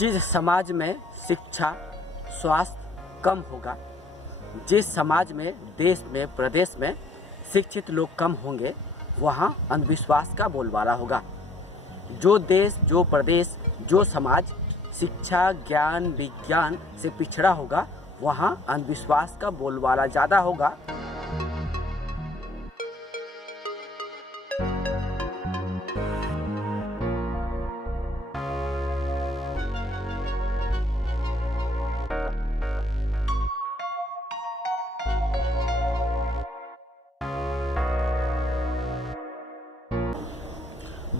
जिस समाज में शिक्षा स्वास्थ्य कम होगा, जिस समाज में देश में प्रदेश में शिक्षित लोग कम होंगे, वहाँ अंधविश्वास का बोलबाला होगा। जो देश, जो प्रदेश, जो समाज शिक्षा ज्ञान विज्ञान से पिछड़ा होगा, वहाँ अंधविश्वास का बोलबाला ज़्यादा होगा।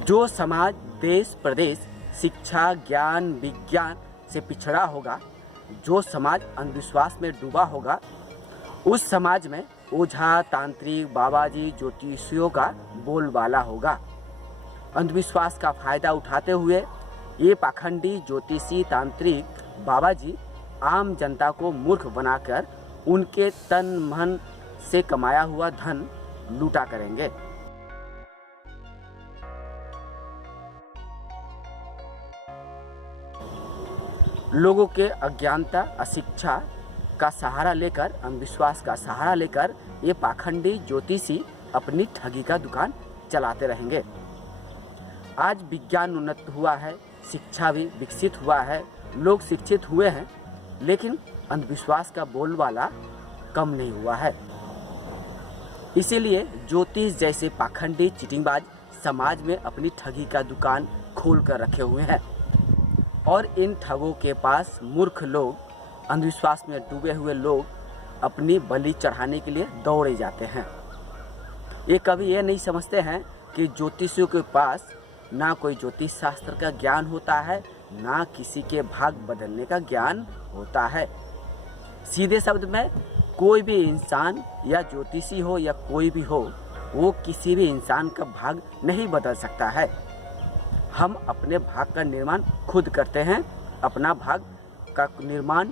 जो समाज देश प्रदेश शिक्षा ज्ञान विज्ञान से पिछड़ा होगा, जो समाज अंधविश्वास में डूबा होगा, उस समाज में ओझा तांत्रिक बाबाजी ज्योतिषियों का बोलबाला होगा। अंधविश्वास का फायदा उठाते हुए ये पाखंडी ज्योतिषी तांत्रिक बाबाजी आम जनता को मूर्ख बनाकर उनके तन मन से कमाया हुआ धन लूटा करेंगे। लोगों के अज्ञानता अशिक्षा का सहारा लेकर, अंधविश्वास का सहारा लेकर ये पाखंडी ज्योतिषी अपनी ठगी का दुकान चलाते रहेंगे। आज विज्ञान उन्नत हुआ है, शिक्षा भी विकसित हुआ है, लोग शिक्षित हुए हैं, लेकिन अंधविश्वास का बोलबाला कम नहीं हुआ है। इसीलिए ज्योतिष जैसे पाखंडी चिटिंगबाज समाज में अपनी ठगी का दुकान खोल कर रखे हुए हैं और इन ठगों के पास मूर्ख लोग, अंधविश्वास में डूबे हुए लोग अपनी बलि चढ़ाने के लिए दौड़े जाते हैं। ये कभी ये नहीं समझते हैं कि ज्योतिषियों के पास ना कोई ज्योतिष शास्त्र का ज्ञान होता है, ना किसी के भाग बदलने का ज्ञान होता है। सीधे शब्द में कोई भी इंसान या ज्योतिषी हो या कोई भी हो, वो किसी भी इंसान का भाग नहीं बदल सकता है। हम अपने भाग का निर्माण खुद करते हैं, अपना भाग का निर्माण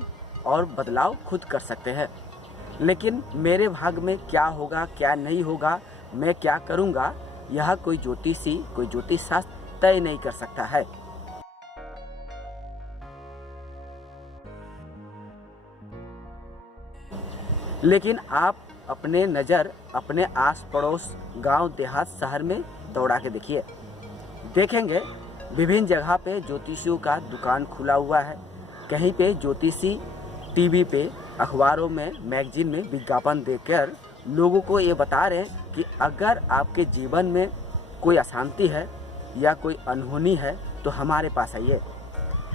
और बदलाव खुद कर सकते हैं। लेकिन मेरे भाग में क्या होगा क्या नहीं होगा, मैं क्या करूँगा, यह कोई ज्योतिषी कोई ज्योतिष शास्त्र तय नहीं कर सकता है। लेकिन आप अपने नज़र अपने आस पड़ोस गांव देहात शहर में दौड़ा के देखिए, देखेंगे विभिन्न जगह पे ज्योतिषियों का दुकान खुला हुआ है। कहीं पे ज्योतिषी टीवी पे, अखबारों में, मैगजीन में विज्ञापन देकर लोगों को ये बता रहे हैं कि अगर आपके जीवन में कोई अशांति है या कोई अनहोनी है तो हमारे पास आइए।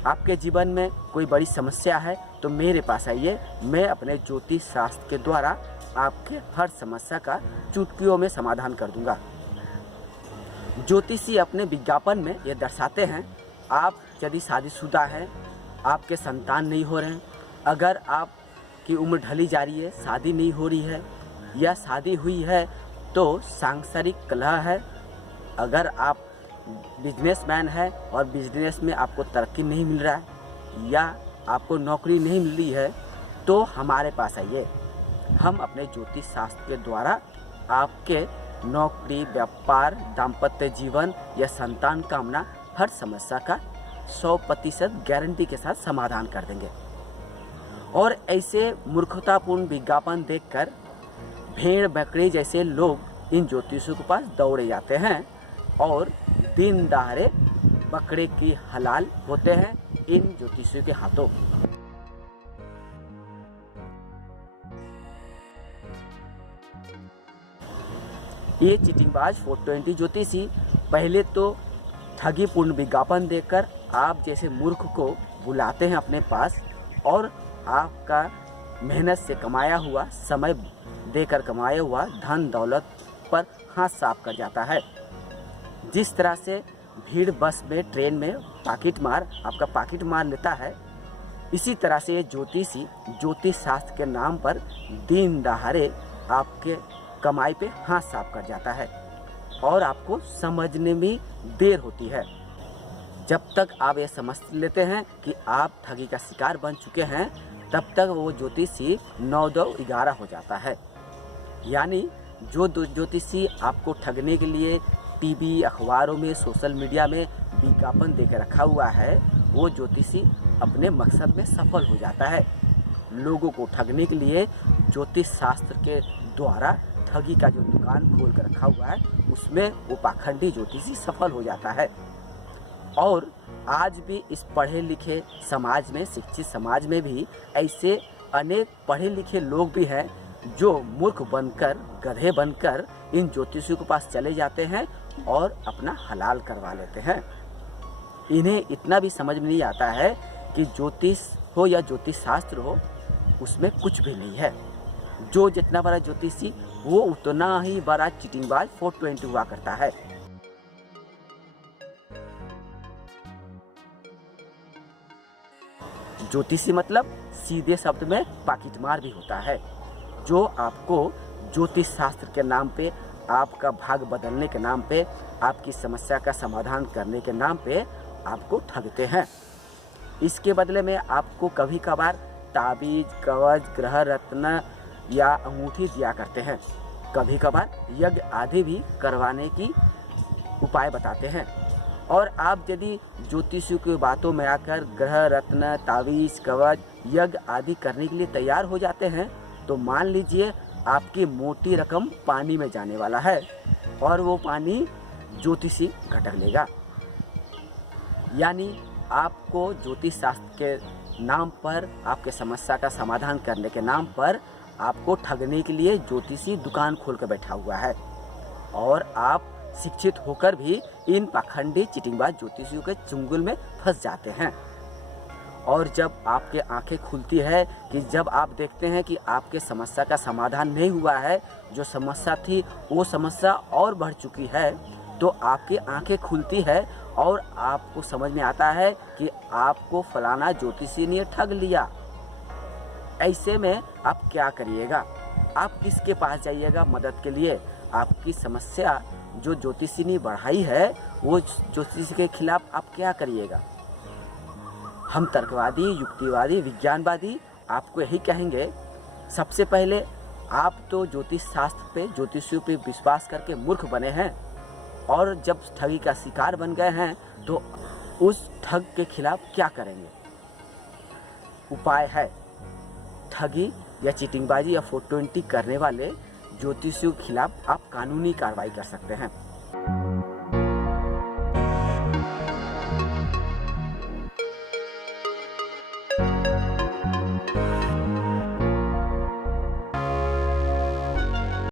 आपके जीवन में कोई बड़ी समस्या है तो मेरे पास आइए, मैं अपने ज्योतिष शास्त्र के द्वारा आपके हर समस्या का चुटकियों में समाधान कर दूंगा। ज्योतिषी अपने विज्ञापन में ये दर्शाते हैं, आप यदि शादीशुदा हैं, आपके संतान नहीं हो रहे हैं, अगर आपकी उम्र ढली जा रही है, शादी नहीं हो रही है या शादी हुई है तो सांसारिक कलह है, अगर आप बिजनेसमैन हैं और बिजनेस में आपको तरक्की नहीं मिल रहा है या आपको नौकरी नहीं मिल रही है, तो हमारे पास आइए। हम अपने ज्योतिष शास्त्र के द्वारा आपके नौकरी, व्यापार, दाम्पत्य जीवन या संतान कामना हर समस्या का 100% गारंटी के साथ समाधान कर देंगे। और ऐसे मूर्खतापूर्ण विज्ञापन देखकर भेड़ बकरी जैसे लोग इन ज्योतिषियों के पास दौड़े जाते हैं और दिन दहाड़े बकरे की हलाल होते हैं इन ज्योतिषियों के हाथों। ये चिटिंगबाज 420 ज्योतिषी पहले तो ठगीपूर्ण विज्ञापन देकर आप जैसे मूर्ख को बुलाते हैं अपने पास और आपका मेहनत से कमाया हुआ, समय देकर कमाया हुआ धन दौलत पर हाथ साफ कर जाता है। जिस तरह से भीड़ बस में, ट्रेन में आपका पाकिट मार लेता है, इसी तरह से ये ज्योतिषी ज्योतिष शास्त्र के नाम पर दिन दहाड़े आपके कमाई पे हाथ साफ कर जाता है और आपको समझने में देर होती है। जब तक आप ये समझ लेते हैं कि आप ठगी का शिकार बन चुके हैं, तब तक वो ज्योतिषी 9-11 हो जाता है। यानी जो ज्योतिषी आपको ठगने के लिए टीवी, अखबारों में, सोशल मीडिया में विज्ञापन देकर रखा हुआ है, वो ज्योतिषी अपने मकसद में सफल हो जाता है। लोगों को ठगने के लिए ज्योतिष शास्त्र के द्वारा ठगी का जो दुकान खोल कर रखा हुआ है, उसमें वो पाखंडी ज्योतिषी सफल हो जाता है। और आज भी इस पढ़े लिखे समाज में, शिक्षित समाज में भी ऐसे अनेक पढ़े लिखे लोग भी हैं जो मूर्ख बनकर, गधे बनकर इन ज्योतिषियों के पास चले जाते हैं और अपना हलाल करवा लेते हैं। इन्हें इतना भी समझ में नहीं आता है कि ज्योतिष हो या ज्योतिष शास्त्र हो, उसमें कुछ भी नहीं है। जो जितना बड़ा ज्योतिषी, वो उतना ही बड़ा चिटिंगबाज 420 हुआ करता है। ज्योतिषी मतलब सीधे शब्द में पाकिटमार भी होता है, जो आपको ज्योतिष शास्त्र के नाम पे, आपका भाग बदलने के नाम पे, आपकी समस्या का समाधान करने के नाम पे आपको ठगते हैं। इसके बदले में आपको कभी कभार ताबीज, कवच, ग्रह रत्न या अंगूठी दिया करते हैं। कभी कभार यज्ञ आदि भी करवाने की उपाय बताते हैं। और आप यदि ज्योतिषियों की बातों में आकर ग्रह रत्न, ताबीज, कवच, यज्ञ आदि करने के लिए तैयार हो जाते हैं, तो मान लीजिए आपकी मोटी रकम पानी में जाने वाला है और वो पानी ज्योतिषी घटक लेगा। यानी आपको ज्योतिष शास्त्र के नाम पर, आपके समस्या का समाधान करने के नाम पर आपको ठगने के लिए ज्योतिषी दुकान खोल कर बैठा हुआ है। और आप शिक्षित होकर भी इन पाखंडी चिटिंगबाज ज्योतिषियों के चुंगल में फंस जाते हैं। और जब आपके आंखें खुलती है कि जब आप देखते हैं कि आपके समस्या का समाधान नहीं हुआ है, जो समस्या थी वो समस्या और बढ़ चुकी है, तो आपकी आंखें खुलती है और आपको समझ में आता है कि आपको फलाना ज्योतिषी ने ठग लिया। ऐसे में आप क्या करिएगा? आप किसके पास जाइएगा मदद के लिए? आपकी समस्या जो ज्योतिषी ने बढ़ाई है, वो ज्योतिषी के खिलाफ आप क्या करिएगा? हम तर्कवादी, युक्तिवादी, विज्ञानवादी आपको यही कहेंगे, सबसे पहले आप तो ज्योतिष शास्त्र पे, ज्योतिषियों पे विश्वास करके मूर्ख बने हैं और जब ठगी का शिकार बन गए हैं तो उस ठग के खिलाफ क्या करेंगे? उपाय है, ठगी या चीटिंगबाजी या 420 करने वाले ज्योतिषियों के खिलाफ आप कानूनी कार्रवाई कर सकते हैं।